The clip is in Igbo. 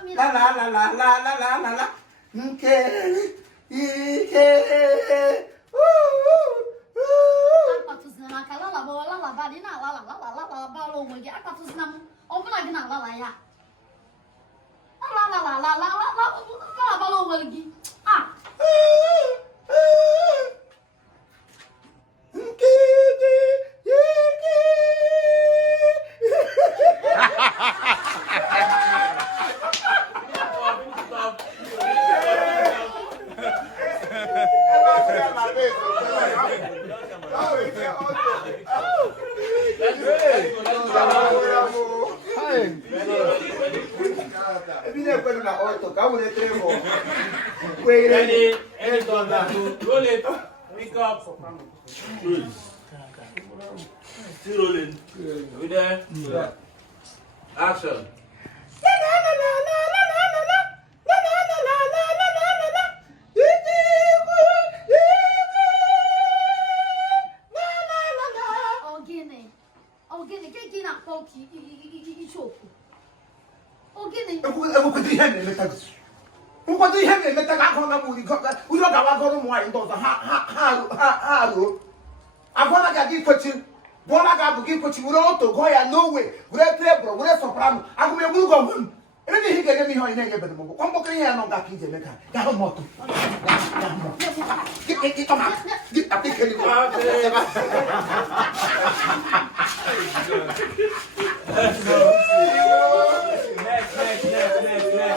La la la la la la la la la. Nke. Ike. Akpatuzina ka la la ba di na la ba lo mo ya akpatuzina mo. O bula gi na la ya. La ba lo mo gi. Ah. Roll it. Pick up. Still rolling. We there? Yeah. Action. No way. We play bro. We soprano. I go me go. Any he get me here in any better. Come back here no that kid make. Ya ho moto. Get come on. Get up